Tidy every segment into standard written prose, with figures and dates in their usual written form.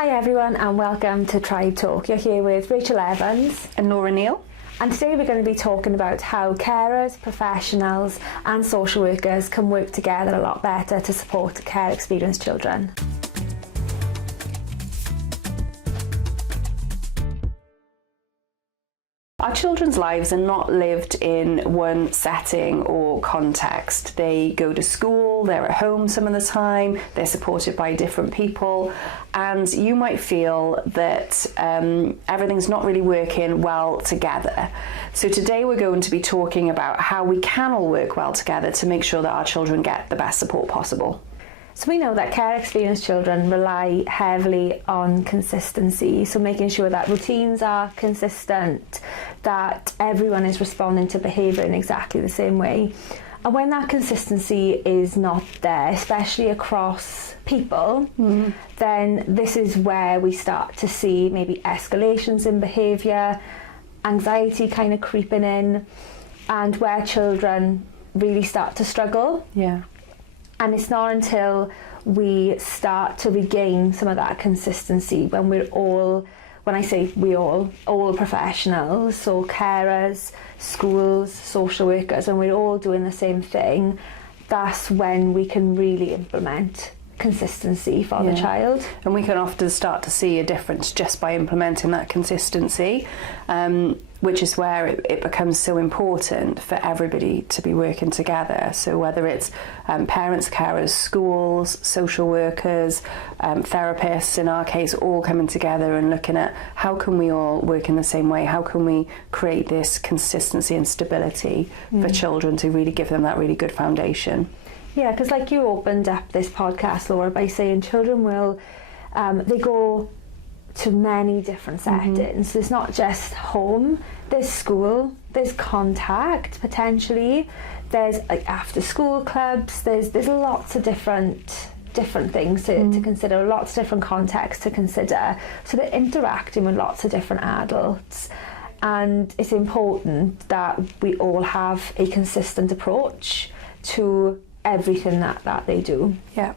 Hi everyone and welcome to Tribe Talk. You're here with Rachel Evans and Nora Neal. And today we're going to be talking about how carers, professionals and social workers can work together a lot better to support care experienced children. Our children's lives are not lived in one setting or context. They go to school, they're at home some of the time, they're supported by different people, and you might feel that everything's not really working well together. So today we're going to be talking about how we can all work well together to make sure that our children get the best support possible. So we know that care experienced children rely heavily on consistency, so making sure that routines are consistent, that everyone is responding to behaviour in exactly the same way. And when that consistency is not there, especially across people, then this is where we start to see maybe escalations in behaviour, anxiety kind of creeping in, and where children really start to struggle. Yeah. And it's not until we start to regain some of that consistency when we're all, when I say we all professionals, so carers, schools, social workers, and we're all doing the same thing, that's when we can really implement consistency for the child. And we can often start to see a difference just by implementing that consistency, which is where it becomes so important for everybody to be working together. So whether it's parents, carers, schools, social workers, therapists in our case, all coming together and looking at how can we all work in the same way, how can we create this consistency and stability for children to really give them that really good foundation. Yeah, because like you opened up this podcast, Laura, by saying children will, they go to many different settings. There's not just home, there's school, there's contact potentially, there's like after school clubs, there's lots of different things to consider, lots of different contexts to consider. So they're interacting with lots of different adults. And it's important that we all have a consistent approach to everything that they do. Yeah.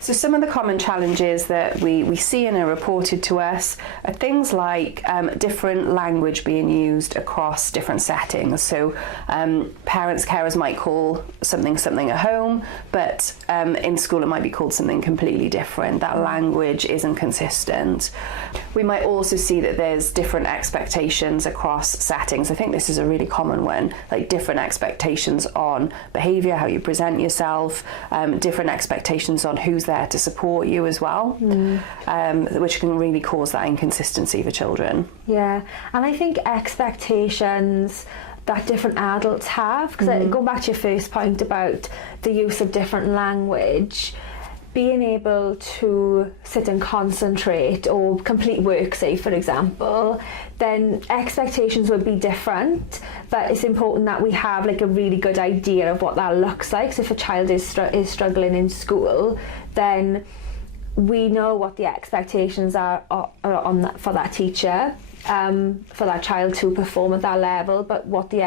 So some of the common challenges that we see and are reported to us are things like different language being used across different settings. So parents, carers might call something at home, but in school it might be called something completely different. That language isn't consistent. We might also see that there's different expectations across settings. I think this is a really common one, like different expectations on behaviour, how you present yourself, different expectations on who's there to support you as well, which can really cause that inconsistency for children. Yeah, and I think expectations that different adults have, because going back to your first point about the use of different language, being able to sit and concentrate or complete work, say for example, then expectations would be different, but it's important that we have like a really good idea of what that looks like. So if a child is struggling in school, then we know what the expectations are on that, for that teacher, for that child to perform at that level, but what the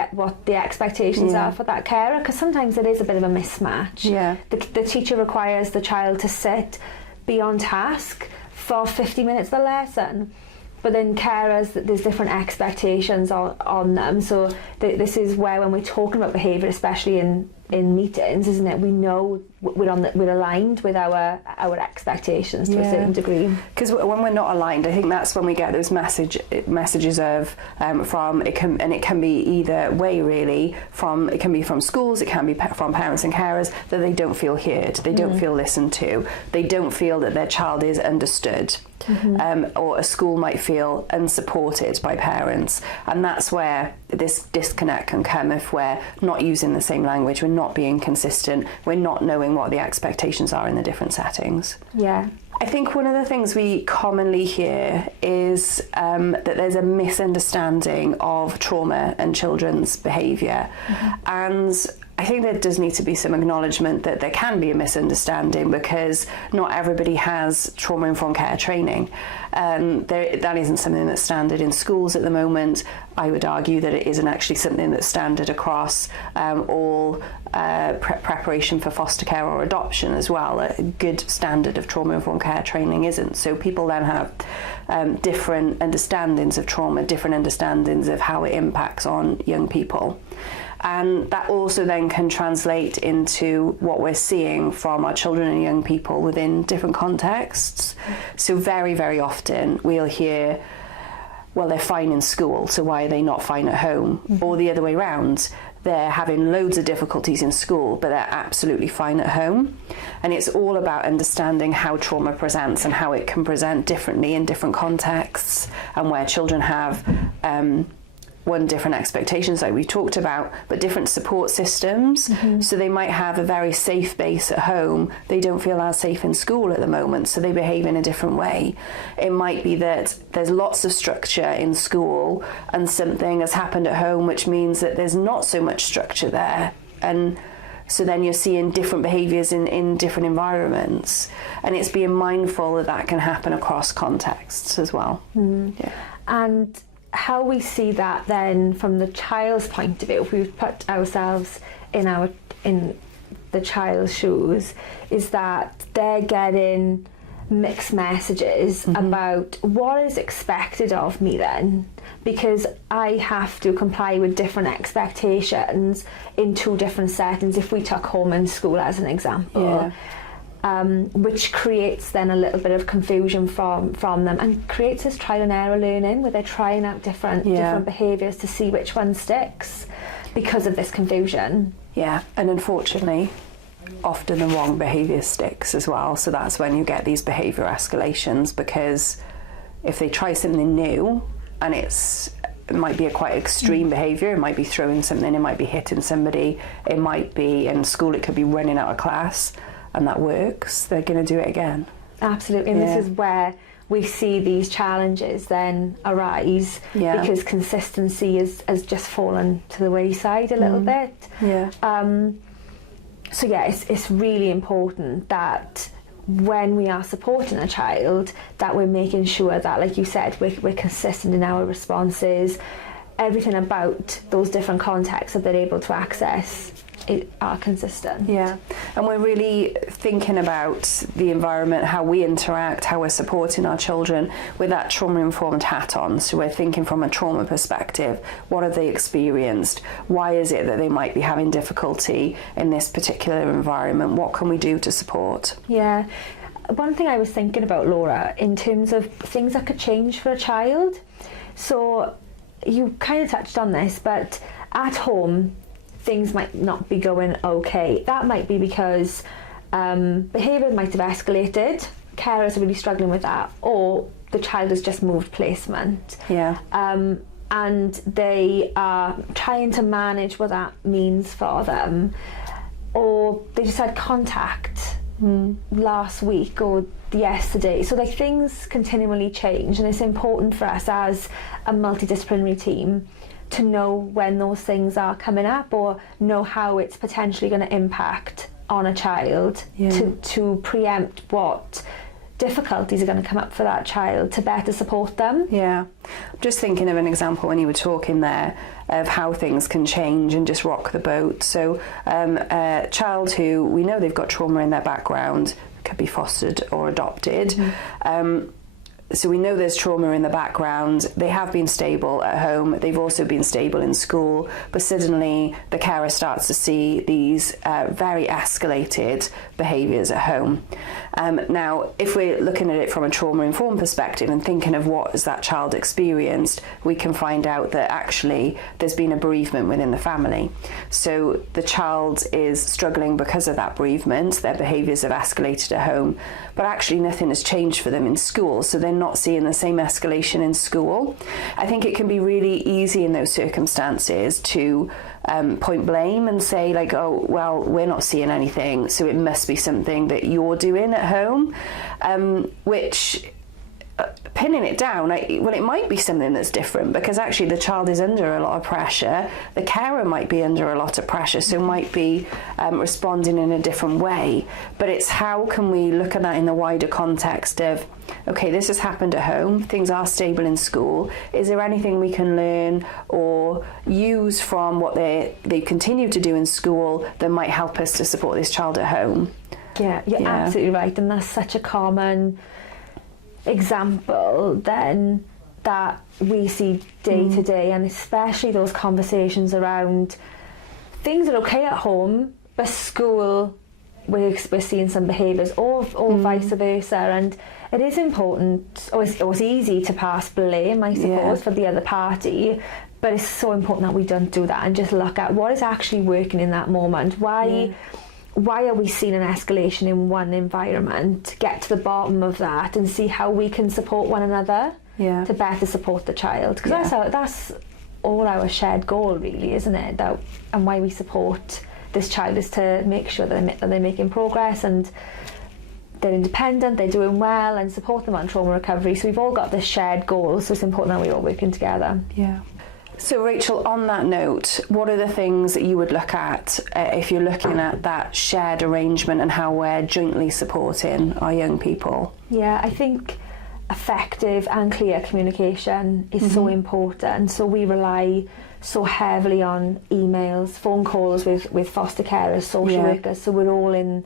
expectations are for that carer, because sometimes it is a bit of a mismatch. Yeah. The teacher requires the child to sit, be on task for 50 minutes of the lesson, but then carers, there's different expectations on them. So this is where, when we're talking about behaviour, especially in meetings, isn't it? We know we're aligned with our expectations to a certain degree. Because when we're not aligned, I think that's when we get those messages of from it can be either way really. It can be from schools, it can be from parents and carers, that they don't feel heard, they don't feel listened to, they don't feel that their child is understood. Or a school might feel unsupported by parents, and that's where this disconnect can come if we're not using the same language, we're not being consistent, we're not knowing what the expectations are in the different settings. Yeah. I think one of the things we commonly hear is that there's a misunderstanding of trauma and children's behaviour, and I think there does need to be some acknowledgement that there can be a misunderstanding, because not everybody has trauma-informed care training. That isn't something that's standard in schools at the moment. I would argue that it isn't actually something that's standard across all preparation for foster care or adoption as well. A good standard of trauma-informed care training isn't. So people then have different understandings of trauma, different understandings of how it impacts on young people. And that also then can translate into what we're seeing from our children and young people within different contexts. So very, very often we'll hear, well, they're fine in school, so why are they not fine at home? Mm-hmm. Or the other way around, they're having loads of difficulties in school, but they're absolutely fine at home. And it's all about understanding how trauma presents and how it can present differently in different contexts, and where children have different expectations, like we talked about, but different support systems. Mm-hmm. So they might have a very safe base at home. They don't feel as safe in school at the moment, so they behave in a different way. It might be that there's lots of structure in school and something has happened at home, which means that there's not so much structure there. And so then you're seeing different behaviours in different environments. And it's being mindful that that can happen across contexts as well. Mm. Yeah. And how we see that then from the child's point of view, if we put ourselves in the child's shoes, is that they're getting mixed messages mm-hmm. about what is expected of me then, because I have to comply with different expectations in two different settings. If we took home and school as an example, yeah. Which creates then a little bit of confusion from them, and creates this trial and error learning where they're trying out different behaviours to see which one sticks because of this confusion. Yeah, and unfortunately often the wrong behaviour sticks as well, so that's when you get these behaviour escalations, because if they try something new and it might be a quite extreme behaviour, it might be throwing something, it might be hitting somebody, it might be in school, it could be running out of class, and that works, they're going to do it again. Absolutely, and this is where we see these challenges then arise, because consistency has just fallen to the wayside a little bit. Yeah. So it's really important that when we are supporting a child, that we're making sure that, like you said, we're consistent in our responses. Everything about those different contexts that they're able to access are consistent. Yeah, and we're really thinking about the environment, how we interact, how we're supporting our children with that trauma-informed hat on. So we're thinking from a trauma perspective, what have they experienced? Why is it that they might be having difficulty in this particular environment? What can we do to support? Yeah, one thing I was thinking about, Laura, in terms of things that could change for a child. So you kind of touched on this, but at home, things might not be going okay. That might be because behaviour might have escalated, carers are really struggling with that, or the child has just moved placement. Yeah. And they are trying to manage what that means for them, or they just had contact last week or yesterday. So like things continually change, and it's important for us as a multidisciplinary team to know when those things are coming up, or know how it's potentially going to impact on a child, to preempt what difficulties are going to come up for that child to better support them. Yeah, I'm just thinking of an example when you were talking there of how things can change and just rock the boat. So a child who we know they've got trauma in their background, could be fostered or adopted. So we know there's trauma in the background. They have been stable at home. They've also been stable in school. But suddenly the carer starts to see these very escalated behaviours at home. Now, if we're looking at it from a trauma-informed perspective and thinking of what has that child experienced, we can find out that actually there's been a bereavement within the family. So the child is struggling because of that bereavement. Their behaviours have escalated at home, but actually nothing has changed for them in school. So they're not seeing the same escalation in school. I think it can be really easy in those circumstances to point blame and say like, oh, well, we're not seeing anything, so it must be something that you're doing at home, which pinning it down, well, it might be something that's different, because actually the child is under a lot of pressure. The carer might be under a lot of pressure, so might be responding in a different way. But it's how can we look at that in the wider context of, okay, this has happened at home, things are stable in school. Is there anything we can learn or use from what they continue to do in school that might help us to support this child at home? Yeah, you're absolutely right, and that's such a common example then that we see day to day, and especially those conversations around things are okay at home, but school we're seeing some behaviours, or vice versa. And it is important, or it's easy to pass blame, I suppose, for the other party, but it's so important that we don't do that and just look at what is actually working in that moment. Why are we seeing an escalation in one environment? Get to the bottom of that and see how we can support one another to better support the child. Because that's all our shared goal, really, isn't it? And why we support this child is to make sure that they're making progress and they're independent, they're doing well, and support them on trauma recovery. So we've all got this shared goal, so it's important that we're all working together. Yeah. So Rachel, on that note, what are the things that you would look at if you're looking at that shared arrangement and how we're jointly supporting our young people? Yeah, I think effective and clear communication is so important. So we rely so heavily on emails, phone calls with foster carers, social workers, so we're all in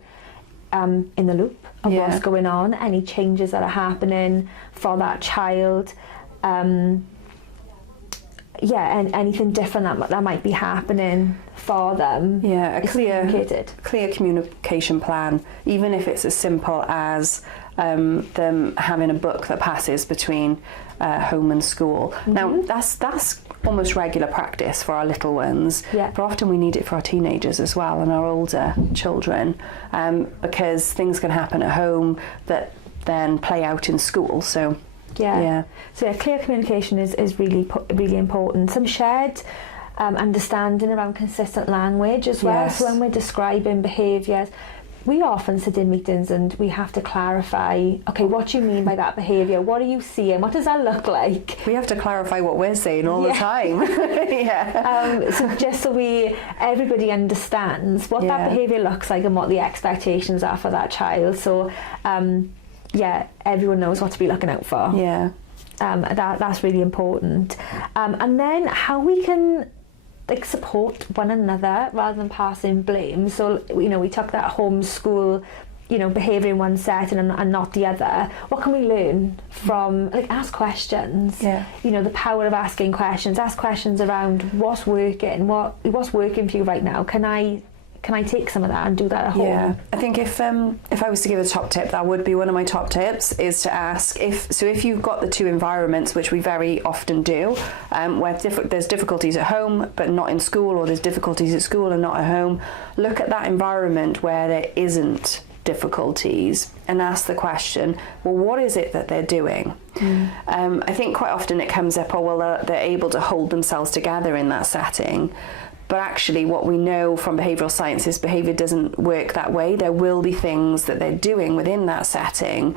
the loop of what's going on, any changes that are happening for that child. And anything different that might be happening for them. Yeah, a clear communication plan, even if it's as simple as them having a book that passes between home and school. Now, that's almost regular practice for our little ones, but often we need it for our teenagers as well and our older children, because things can happen at home that then play out in school. So clear communication is really important. Some shared understanding around consistent language as well. So when we're describing behaviours, we often sit in meetings and we have to clarify, okay, what do you mean by that behaviour? What are you seeing? What does that look like? We have to clarify what we're saying all the time. So just so everybody understands what that behaviour looks like and what the expectations are for that child. So everyone knows what to be looking out for. That's really important. And then how we can support one another rather than passing blame. So we took that homeschool behaviour in one setting and not the other. What can we learn from, ask questions, the power of asking questions. Ask questions around what's working for you right now. Can I take some of that and do that at home? Yeah, I think if I was to give a top tip, that would be one of my top tips, is to ask if you've got the two environments, which we very often do, where there's difficulties at home but not in school, or there's difficulties at school and not at home, look at that environment where there isn't difficulties and ask the question, well, what is it that they're doing? I think quite often it comes up, they're able to hold themselves together in that setting. But actually what we know from behavioural science is behaviour doesn't work that way. There will be things that they're doing within that setting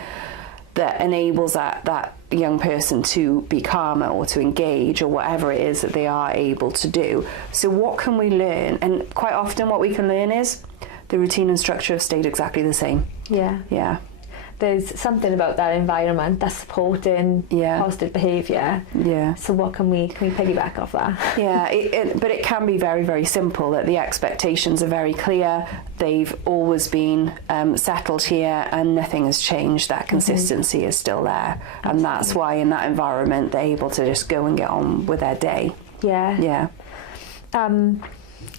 that enables that young person to be calmer or to engage or whatever it is that they are able to do. So what can we learn? And quite often what we can learn is the routine and structure have stayed exactly the same. Yeah. There's something about that environment that's supporting positive behaviour. So what can we piggyback off that? But it can be very, very simple, that the expectations are very clear. They've always been settled here and nothing has changed. That consistency is still there. Absolutely. And that's why in that environment they're able to just go and get on with their day.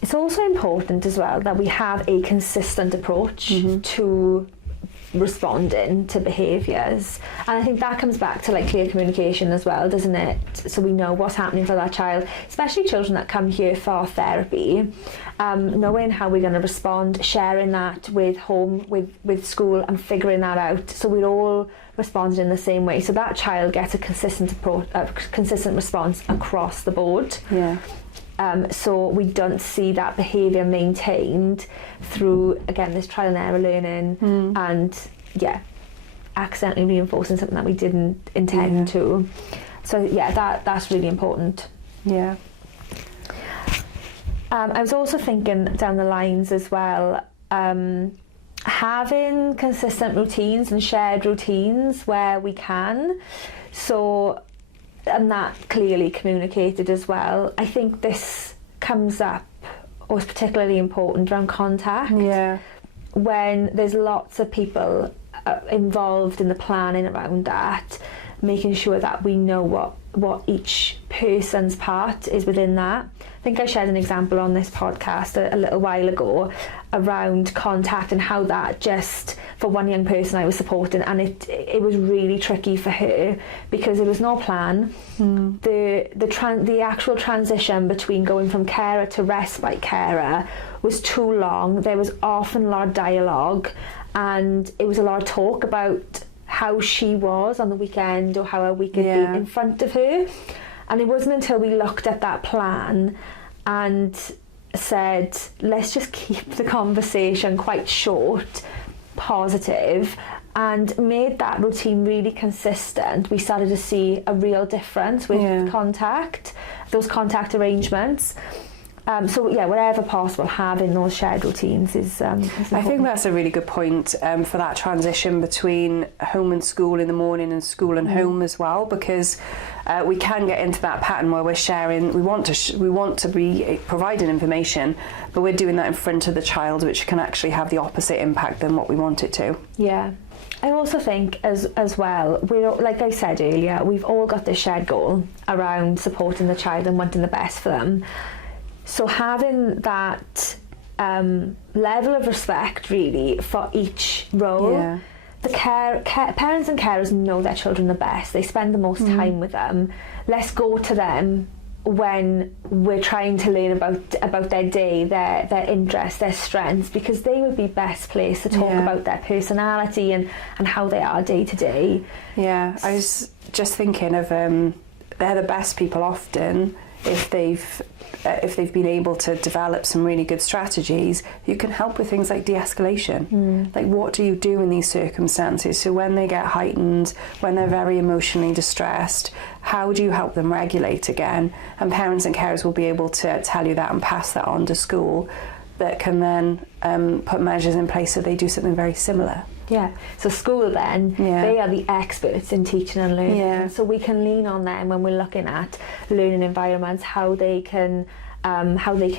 It's also important as well that we have a consistent approach to responding to behaviours, and I think that comes back to clear communication as well, doesn't it? So we know what's happening for that child, especially children that come here for therapy, knowing how we're going to respond, sharing that with home, with school, and figuring that out, so we're all responding in the same way, so that child gets a consistent response across the board. So we don't see that behaviour maintained through, again, this trial and error learning, and accidentally reinforcing something that we didn't intend to. So that's really important. Yeah. I was also thinking down the lines as well, having consistent routines and shared routines where we can. So, and that clearly communicated as well. I think this comes up, or is particularly important around contact. Yeah. When there's lots of people involved in the planning around that, making sure that we know what each person's part is within that. I think I shared an example on this podcast a little while ago around contact and how that just, for one young person I was supporting, and it was really tricky for her because there was no plan. The actual transition between going from carer to respite carer was too long. There was often a lot of dialogue, and it was a lot of talk about how she was on the weekend or how her week had been in front of her. And it wasn't until we looked at that plan and said, let's just keep the conversation quite short, positive, and made that routine really consistent, we started to see a real difference with contact, those contact arrangements. So wherever possible, having those shared routines is important. I think that's a really good point for that transition between home and school in the morning and school and home as well, because we can get into that pattern where we're sharing. We want to be providing information, but we're doing that in front of the child, which can actually have the opposite impact than what we want it to. Yeah. I also think as well, like I said earlier, we've all got this shared goal around supporting the child and wanting the best for them. So having that level of respect really for each role. The parents and carers know their children the best. They spend the most time with them. Let's go to them when we're trying to learn about their day, their interests, their strengths, because they would be best placed to talk about their personality and how they are day to day. Yeah, I was just thinking of they're the best people often if they've been able to develop some really good strategies. You can help with things like de-escalation. Like, what do you do in these circumstances? So when they get heightened, when they're very emotionally distressed, how do you help them regulate again? And parents and carers will be able to tell you that and pass that on to school, that can then put measures in place so they do something very similar. Yeah, so school then, they are the experts in teaching and learning. So we can lean on them when we're looking at learning environments, how they can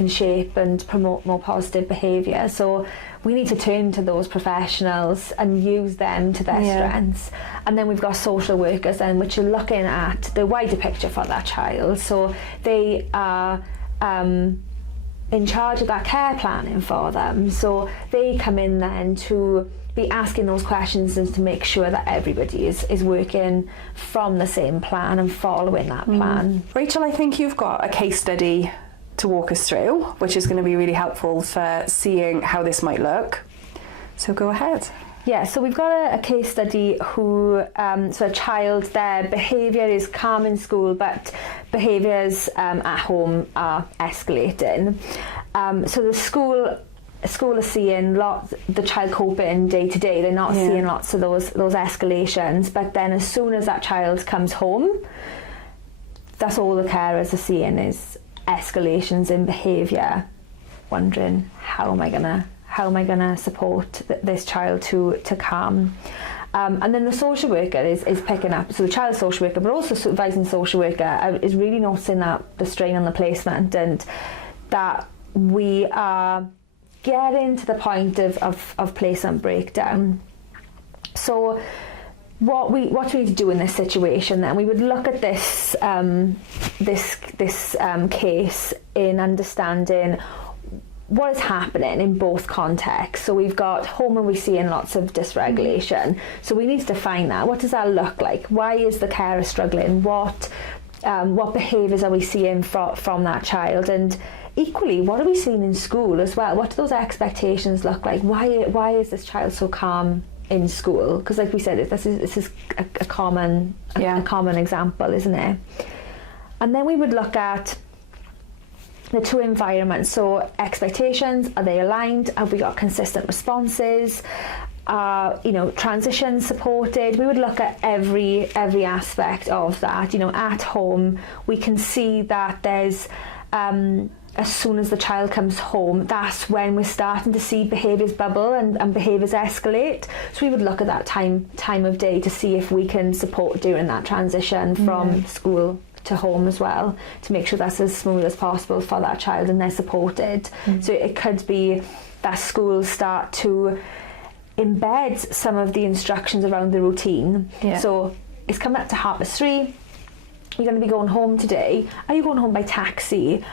shape and promote more positive behaviour. So we need to turn to those professionals and use them to their strengths. And then we've got social workers then, which are looking at the wider picture for that child. So they are in charge of that care planning for them. So they come in then to be asking those questions and to make sure that everybody is working from the same plan and following that plan. Rachel, I think you've got a case study to walk us through, which is going to be really helpful for seeing how this might look. So go ahead. Yeah, so we've got a case study who, so a child, their behaviour is calm in school, but behaviours at home are escalating. So the school is seeing the child coping day to day. They're not seeing lots of those escalations, but then as soon as that child comes home, that's all the carers are seeing is escalations in behaviour, wondering how am I gonna support this child to calm. And then the social worker is picking up, so the child social worker, but also supervising social worker is really noticing that the strain on the placement, and that we are getting to the point of placement breakdown. So what we need to do in this situation then, we would look at this case in understanding what is happening in both contexts. So we've got home and we're seeing lots of dysregulation. So we need to define that. What does that look like? Why is the carer struggling? What behaviours are we seeing from that child? And equally, what are we seeing in school as well? What do those expectations look like? Why is this child so calm in school? Because like we said, this is a common example, isn't it? And then we would look at the two environments. So expectations, are they aligned? Have we got consistent responses? Are, you know, transition supported? We would look at every aspect of that. You know, at home we can see that there's as soon as the child comes home, that's when we're starting to see behaviours bubble and behaviours escalate. So we would look at that time of day to see if we can support during that transition from school to home as well, to make sure that's as smooth as possible for that child and they're supported. So it could be that schools start to embed some of the instructions around the routine. So it's coming up to 3:30, you're going to be going home today. Are you going home by taxi?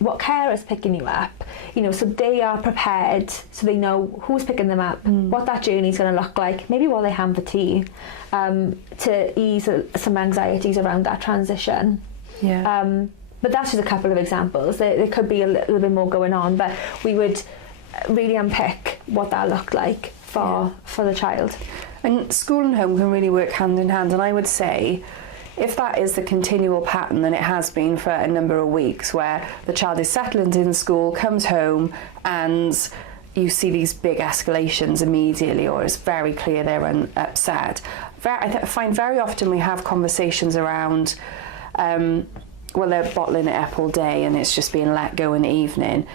What carer's picking you up? You know, so they are prepared, so they know who's picking them up, what that journey's going to look like, maybe while they have the tea, to ease some anxieties around that transition. But that's just a couple of examples. There could be a little bit more going on, but we would really unpick what that looked like for the child. And school and home can really work hand in hand, and I would say if that is the continual pattern, then it has been for a number of weeks, where the child is settled in school, comes home, and you see these big escalations immediately, or it's very clear they're upset. I find very often we have conversations around, well, they're bottling it up all day and it's just being let go in the evening.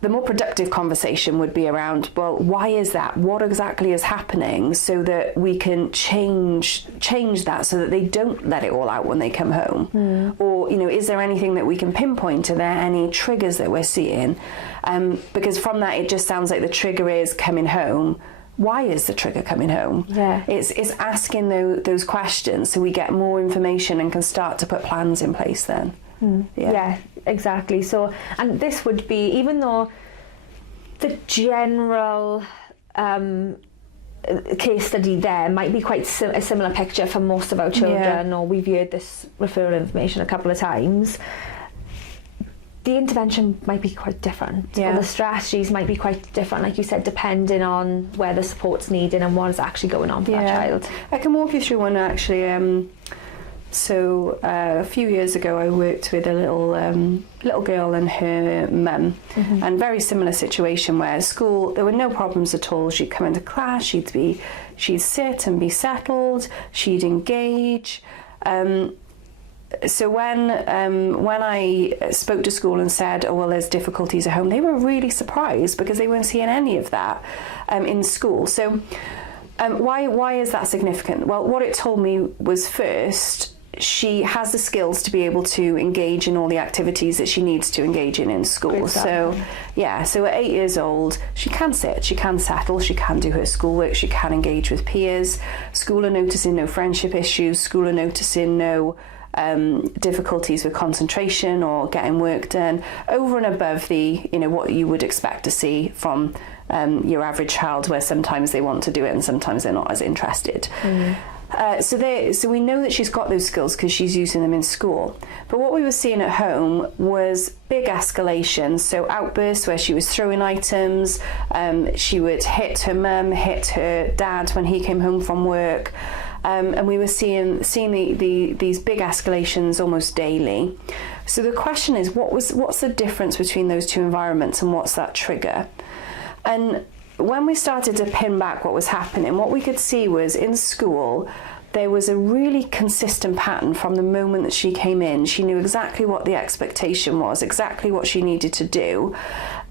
The more productive conversation would be around, well, why is that? What exactly is happening, so that we can change that, so that they don't let it all out when they come home. Or, you know, is there anything that we can pinpoint? Are there any triggers that we're seeing? Because from that, it just sounds like the trigger is coming home. Why is the trigger coming home? It's asking those questions, so we get more information and can start to put plans in place then. Yeah, exactly. So, and this would be, even though the general case study there might be quite a similar picture for most of our children, or we've heard this referral information a couple of times, the intervention might be quite different, or the strategies might be quite different, like you said, depending on where the support's needed and what is actually going on for that child. I can walk you through one actually. So a few years ago, I worked with a little girl and her mum, and very similar situation where at school there were no problems at all. She'd come into class, she'd sit and be settled, she'd engage. So when I spoke to school and said, oh well, there's difficulties at home, they were really surprised because they weren't seeing any of that in school. So why is that significant? Well, what it told me was, first, she has the skills to be able to engage in all the activities that she needs to engage in school. So at 8 years old, she can sit, she can settle, she can do her schoolwork, she can engage with peers. School are noticing no friendship issues, school are noticing no difficulties with concentration or getting work done, over and above the, you know, what you would expect to see from your average child, where sometimes they want to do it and sometimes they're not as interested. So we know that she's got those skills because she's using them in school. But what we were seeing at home was big escalations, so outbursts where she was throwing items, she would hit her mum, hit her dad when he came home from work, and we were seeing these big escalations almost daily. So the question is, what's the difference between those two environments, and what's that trigger? And when we started to pin back what was happening, what we could see was, in school, there was a really consistent pattern from the moment that she came in. She knew exactly what the expectation was, exactly what she needed to do.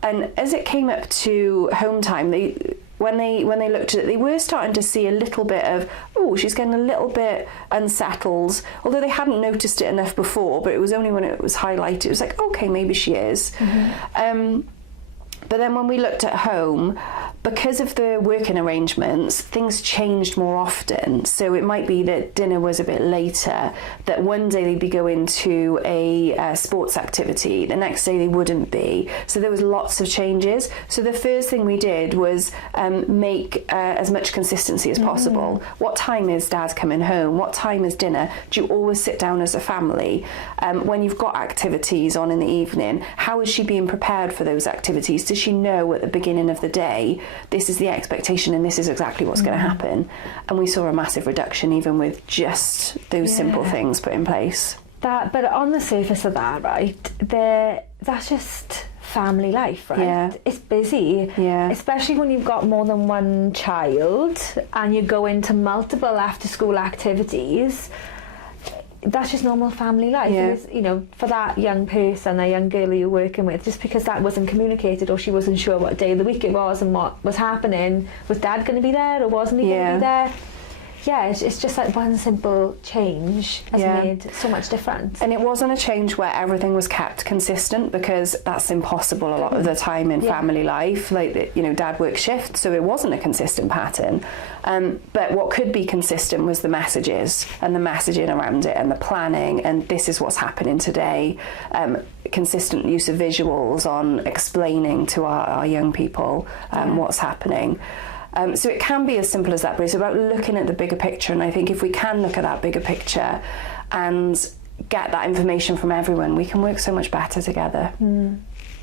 And as it came up to home time, when they looked at it, they were starting to see a little bit of, oh, she's getting a little bit unsettled, although they hadn't noticed it enough before, but it was only when it was highlighted, it was like, okay, maybe she is. But then when we looked at home, because of the working arrangements, things changed more often. So it might be that dinner was a bit later, that one day they'd be going to a sports activity, the next day they wouldn't be. So there was lots of changes. So the first thing we did was make as much consistency as possible. What time is dad coming home? What time is dinner? Do you always sit down as a family? When you've got activities on in the evening, how is she being prepared for those activities? Does she know at the beginning of the day, this is the expectation and this is exactly what's going to happen? And we saw a massive reduction even with just those simple things put in place. But on the surface of that, right, that's just family life, right? Yeah. It's busy, especially when you've got more than one child and you go into multiple after school activities. That's just normal family life. It's, you know, for that young person, a young girl you're working with, just because that wasn't communicated or she wasn't sure what day of the week it was and what was happening, was Dad going to be there or wasn't he going to be there? Yeah, it's just like one simple change has made so much difference. And it wasn't a change where everything was kept consistent, because that's impossible a lot of the time in family life. Like, you know, Dad worked shifts, so it wasn't a consistent pattern. But what could be consistent was the messages and the messaging around it and the planning, and this is what's happening today. Consistent use of visuals on explaining to our young people what's happening. So it can be as simple as that, but it's about looking at the bigger picture. And I think if we can look at that bigger picture and get that information from everyone, we can work so much better together.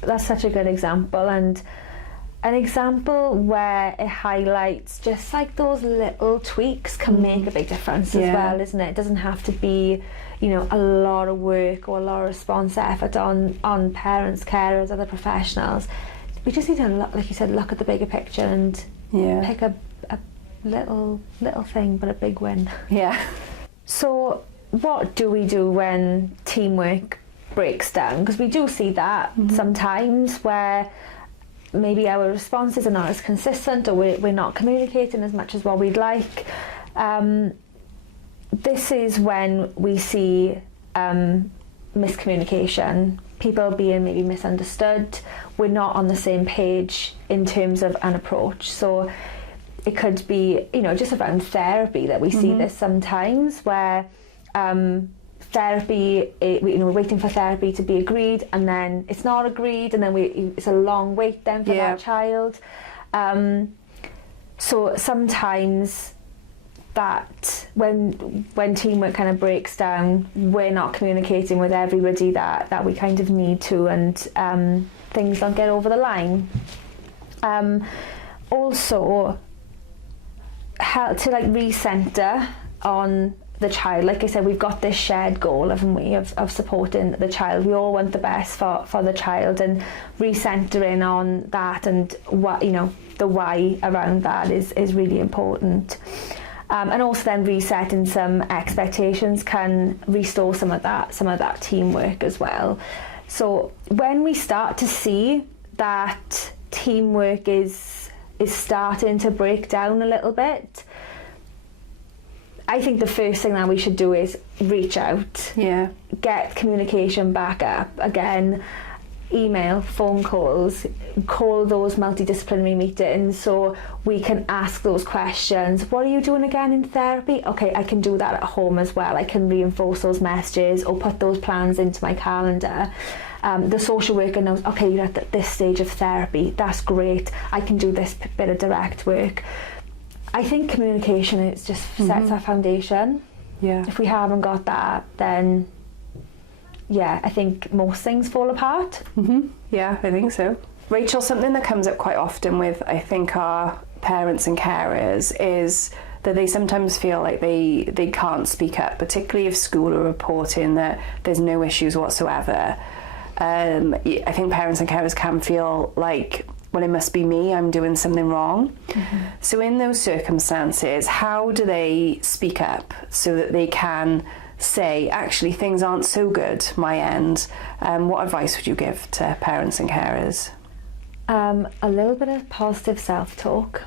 That's such a good example, and an example where it highlights just like those little tweaks can make a big difference as well, isn't it? It doesn't have to be, you know, a lot of work or a lot of response effort on parents, carers, other professionals. We just need to, like you said, look at the bigger picture and pick a little thing, but a big win. Yeah. So what do we do when teamwork breaks down? Because we do see that sometimes, where maybe our responses are not as consistent, or we're not communicating as much as what we'd like. This is when we see miscommunication, people being maybe misunderstood. We're not on the same page in terms of an approach. So it could be, you know, just around therapy that we see this sometimes, where therapy, we're waiting for therapy to be agreed, and then it's not agreed, and then it's a long wait then for that child. So sometimes that when teamwork kind of breaks down, we're not communicating with everybody that we kind of need to, and things don't get over the line. Also, how to like recenter on the child. Like I said, we've got this shared goal, haven't we, of supporting the child. We all want the best for the child, and recentering on that and what, you know, the why around that is really important. And also then resetting some expectations can restore some of that teamwork as well. So when we start to see that teamwork is starting to break down a little bit, I think the first thing that we should do is reach out, get communication back up again, email, phone calls, call those multidisciplinary meetings so we can ask those questions. What are you doing again in therapy? Okay, I can do that at home as well. I can reinforce those messages or put those plans into my calendar. The social worker knows, okay, you're at this stage of therapy. That's great. I can do this bit of direct work. I think communication is just sets our foundation. Yeah. If we haven't got that, then I think most things fall apart. Yeah, I think so. Rachel, something that comes up quite often with, I think, our parents and carers is that they sometimes feel like they can't speak up, particularly if school are reporting that there's no issues whatsoever. I think parents and carers can feel like, well, it must be me, I'm doing something wrong. So in those circumstances, how do they speak up so that they can say, actually, things aren't so good, my end? What advice would you give to parents and carers? A little bit of positive self-talk.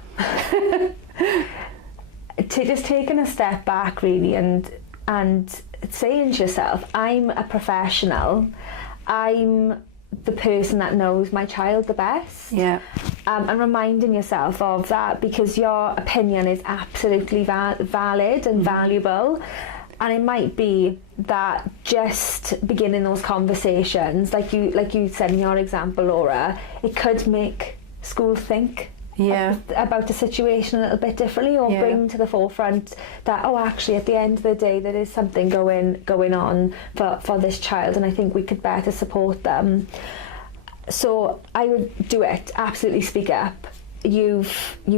Just taking a step back, really, and saying to yourself, I'm a professional, I'm the person that knows my child the best. And reminding yourself of that, because your opinion is absolutely valid and valuable. And it might be that just beginning those conversations, like you said in your example, Laura, it could make school think about the situation a little bit differently, or bring to the forefront that, oh, actually at the end of the day there is something going on for this child, and I think we could better support them. So I would do it, absolutely speak up. You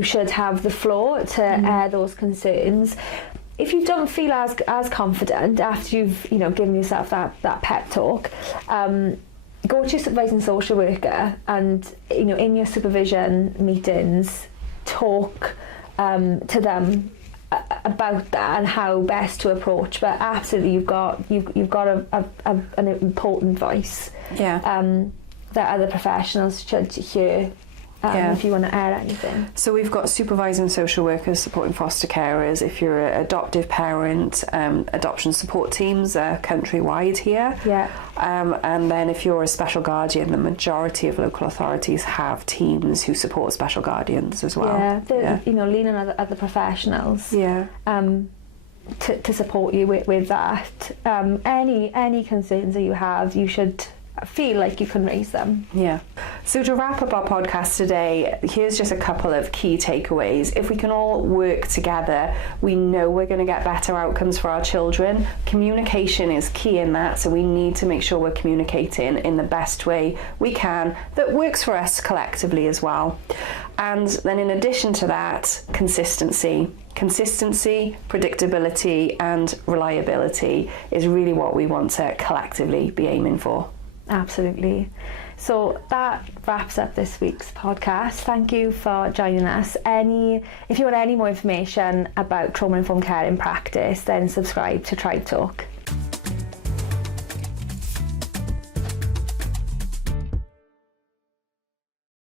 should have the floor to air those concerns. If you don't feel as confident after you've given yourself that pep talk, go to your supervising social worker and, you know, in your supervision meetings, talk to them about that and how best to approach. But absolutely, you've got an important voice. Yeah. That other professionals should hear. If you want to add anything. So we've got supervising social workers supporting foster carers. If you're an adoptive parent, adoption support teams are countrywide here. Yeah. And then if you're a special guardian, the majority of local authorities have teams who support special guardians as well. Yeah, you know, leaning on other professionals. Yeah. To support you with that. Any concerns that you have, you should feel like you can raise them. Yeah. So to wrap up our podcast today, here's just a couple of key takeaways. If we can all work together, we know we're going to get better outcomes for our children. Communication is key in that, so we need to make sure we're communicating in the best way we can that works for us collectively as well. And then in addition to that, consistency, predictability and reliability is really what we want to collectively be aiming for. Absolutely. So that wraps up this week's podcast. Thank you for joining us. If you want any more information about trauma-informed care in practice, then subscribe to Tribe Talk.